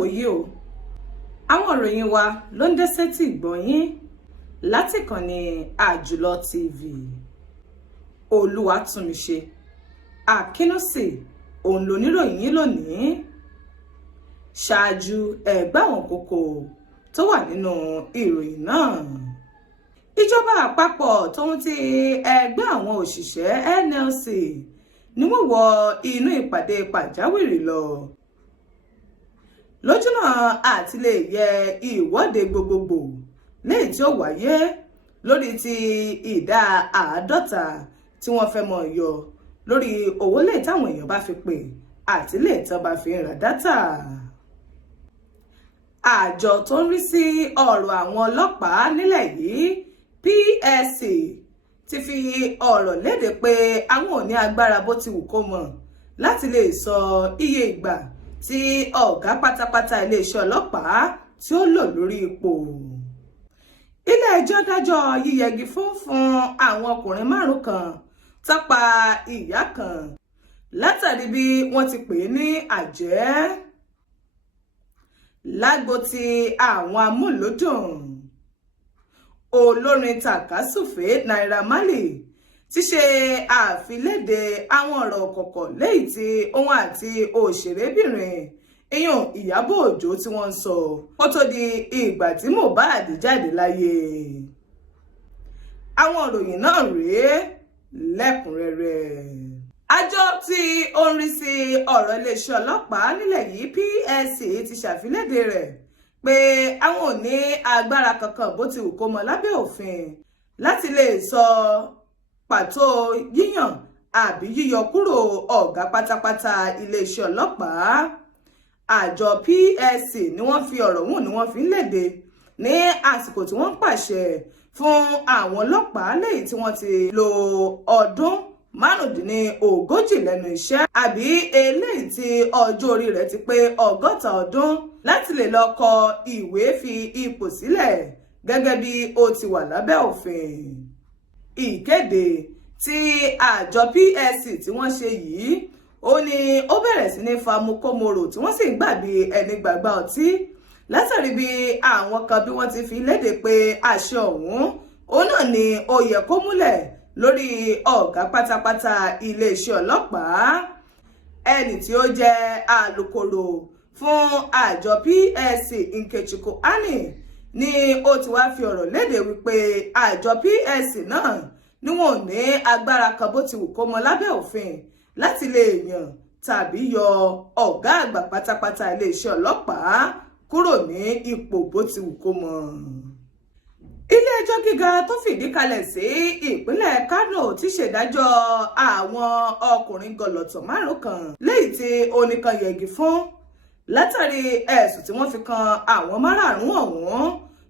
wòyí o àwọn ìròyìn wa ló ń dé sétí ìgbọ̀nyín láti ìkànnì Àjùlọ TV. Olúwatúnmiṣe Akínúsì òun lóníròyìn yín lónìí. Ṣáájú ẹgbẹ́ àwọn kókó tó wà nínú ìròyìn náà. Ìjọba àpapọ̀ tóun ti ẹgbẹ́ àwọn òṣìṣẹ́ NLC ni wọ́n wọ inú ìpàdé pàjáwìrì lọ lójúnà àti lè yẹ ìwọ́de gbogbogbò léyìí tí ó wáyé lórí ti ìdá 50 tí wọ́n fẹ́ mọ̀ yọ lórí owó lè táwọn èèyàn bá fi pè àti lè tán bá fi ra dátà. Àjọ tó ń rí sí ọ̀rọ̀ àwọn ọlọ́pàá nílẹ̀ yìí PSC ti fi ọ̀rọ̀ léde pé àwọn ò ní agbára bó ti wù kó mọ̀ láti lè sọ iye ìgbà tí ọ̀gá pátápátá iléeṣẹ́ ọlọ́pàá tí ó lò lórí ipò. Ilé-ẹjọ́ dájọ́ yíyẹgi fún àwọn ọkùnrin 5 kan tó pa ìyá kan látàrí bí wọ́n ti pè é ní àjẹ́. Lágbo ti àwọn amúlùúdùn, olórin tàkásùfé Naira Marley ti ṣe àfiléde àwọn ọ̀rọ̀ kọ̀kọ̀ léyìí tí òun àti òṣèrébìnrin ìyún Ìyábọ̀ Òjó tí wọ́n ń sọ kó tó di ìgbà tí Mohbad jáde láyé. Àwọn ìròyìn náà rèé lẹ́kùnrẹ́rẹ́. Àjọ tí ó ń rí sí ọ̀rọ̀ iléeṣẹ́ ọlọ́pàá nílẹ̀ yìí PSC ti ṣàfiléde rẹ̀ pé àwọn ò ní agbára kankan bó ti wù kó mọ lábẹ́ òfin láti lè sọ pàtó yíyàn àbí yíyọ kúrò ọ̀gá pátápátá iléeṣẹ́ ọlọ́pàá. Àjọ PSC ni wọ́n fi ọ̀rọ̀ ọ̀hún ni wọ́n fi ń léde ní àsìkò tí wọ́n ń pàṣẹ fún àwọn ọlọ́pàá lẹ́yìn tí wọ́n ti lo ọdún 35 lẹ́nu iṣẹ́ àbí eléyìí tí ọjọ́ orí rẹ̀ ti pé 60 ọdún láti lè lọ kọ ìwé fi ipò sílẹ̀ gẹ́gẹ́ bí ó ti wà lábẹ́ òfin. Ìkéde tí àjọ PSC tí wọ́n ṣe yìí ó ní ó bẹ̀rẹ̀ sí ní fa mokomoro tí wọ́n sì ń gbàgbé ẹni gbàgbà ọtí látàrí bí àwọn kan bí wọ́n ti fi léde pé àṣẹ ọ̀hún òun náà ni ó yẹ kó múlẹ̀ lórí ọ̀gá pátápátá iléeṣẹ́ ọlọ́pàá. Ẹni tí ó jẹ́ alukoro fún àjọ PSC Nkechukwu Ani ni ó ti wá fi ọ̀rọ̀ léde wípé àjọ PSC náà ni wọn ò ní agbára kan bó ti wù kó mọ lábẹ́ òfin láti lè yàn tàbí yọ ọ̀gá àgbà pátápátá iléeṣẹ́ ọlọ́pàá kúrò ní ipò bó ti wù kó mọ. Ilé-ẹjọ́ gíga tó fìdí kalẹ̀ sí ìpínlẹ̀ Kano ti ṣèdájọ́ àwọn ọkùnrin gọlọ̀tọ̀ 5 kan léyìí tí oníkan yẹgi fún látàrí ẹ̀sùn tí wọ́n fi kan àwọn 5 ọ̀hún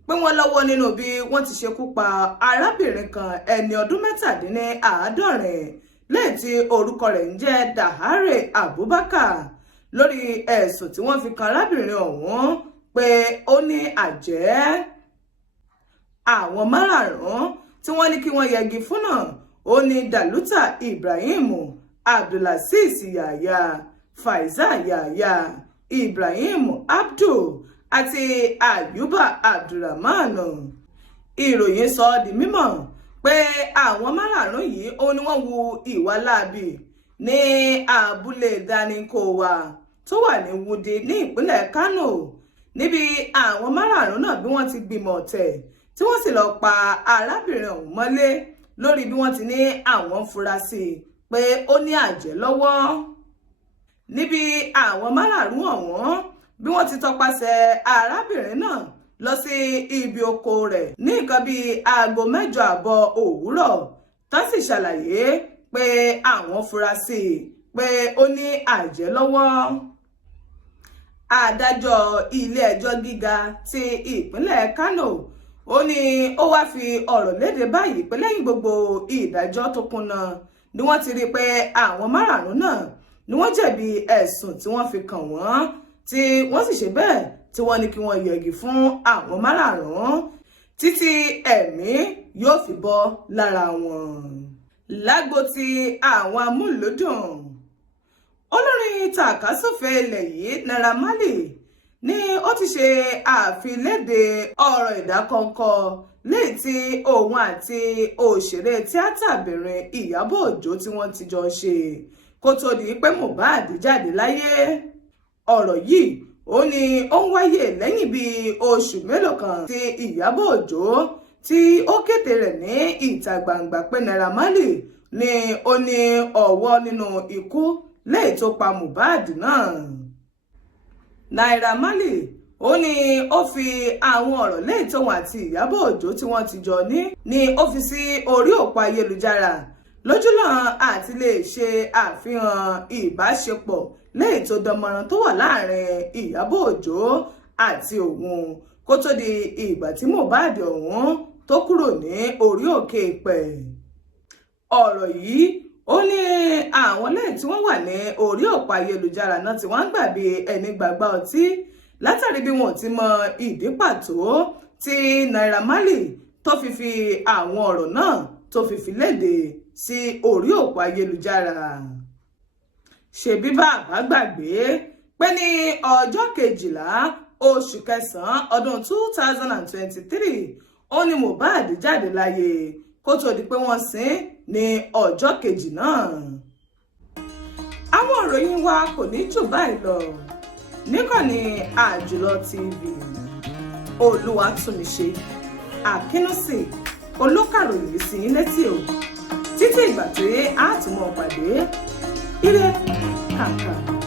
pé wọ́n lọ́wọ́ nínú bí wọ́n ti ṣekú pa arábìnrin kan ẹni ọdún 77 lẹ́yìn tí orúkọ rẹ̀ ń jẹ́ Dahare Abubakar lórí ẹ̀sùn tí wọ́n fi kan arábìnrin ọ̀hún pé ó ní àjẹ́. Àwọn 5 tí wọ́n ní kí wọ́n yẹgi fún náà ó ní Daluta Ibrahim, Abdulaziz Yahya, Faiza Yahya, Ibrahim Abdul àti Ayuba Abdulrahman. Ìròyìn sọ di mímọ̀ pé àwọn 5 yìí ó ní wọ́n wu ìwà láabi ní abúlé Daninkowa tó wà ní Wudil ní ìpínlẹ̀ Kano níbi àwọn 5 náà bí wọ́n ti gbìmọ̀ ọ̀tẹ̀ tí wọ́n sì lọ pa arábìnrin ọ̀hún mọ́lé lórí bí wọ́n ti ní àwọn fura sí pé ó ní àjẹ́ lọ́wọ́. Níbi àwọn 5 ọ̀hún bí wọ́n ti tọpasẹ̀ arábìnrin náà lọ sí ibi oko rẹ̀ ní nǹkan bíi aago 8:30 òwúrọ̀ tó sì ṣàlàyé pé àwọn fura sí pé ó ní àjẹ́ lọ́wọ́. Adájọ́ ilé-ẹjọ́ gíga ti ìpínlẹ̀ Kano ó ní ó wá fi ọ̀rọ̀ léde báyìí pé lẹ́yìn gbogbo ìdájọ́ tó kúnná ni wọ́n ti rí pé àwọn 5 náà ni wọ́n jẹ̀bi ẹ̀sùn tí wọ́n fi kàn wọ́n tí wọ́n sì ṣe bẹ́ẹ̀ tí wọ́n ní kí wọ́n yẹgi fún àwọn 5 títí ẹ̀mí yóò fi bọ́ lára wọn. Lágbo ti àwọn amúlùúdùn, olórin tàkásùfé ilẹ̀ yìí Naira Marley ni ó ti ṣe àfiléde ọ̀rọ̀ ìdákọ́ńkọ́ léyìí tí òun àti òṣèré tíátàbìnrin Ìyábọ̀ Òjó tí wọ́n ti jọ ṣe kó tó di pé Mohbad jáde láyé. ọ̀rọ̀ yìí ó ní ó ń wáyé lẹ́yìn bíi oṣù mélòó kan tí Ìyábọ̀ Òjó tí ó kéde rẹ̀ ní ìta gbangba pé Naira Marley ni ó ní ọwọ́ nínú ikú léyìí tó pa Mohbad náà. Naira Marley ó ní ó fi àwọn ọ̀rọ̀ léyìí tóun àti Ìyábọ̀ Òjó tí wọ́n ti jọ ní ó fi sí orí òpó ayélujára lójúnà àti lè ṣe àfihàn ìbáṣepọ̀ léyìí tó dánmọ́rán tó wà láàrin Ìyábọ̀ Òjó àti òun kó tó di ìgbà tí Mohbad ọ̀hún tó kúrò ní orí òkè ìpẹ̀. ọ̀rọ̀ yìí ó ní àwọn lẹ́yìn tí wọ́n wà ní orí òpó ayélujára náà tí wọ́n ń gbà bí ẹni gbàgbá ọtí látàrí bí wọn ò ti mọ ìdí pàtó tí Naira Marley tó fi àwọn ọ̀rọ̀ náà tó fi léde sí orí òpó ayélujára. ṣebí bàbá gbàgbé pé ní ọjọ́ 12 oṣù kẹsàn-án ọdún 2023 ó ní Mohbad jáde láyé kó tó di pé wọ́n sin ní ọjọ́ kejì náà. àwọn ìròyìn wa kò ní jù báyìí lọ níkànnì Àjùlọ TV. Olúwatúnmiṣe Akínúsì olókàròyìn sí létí o títí ìgbà tí a tún mọ̀ pàdé ire kàkà.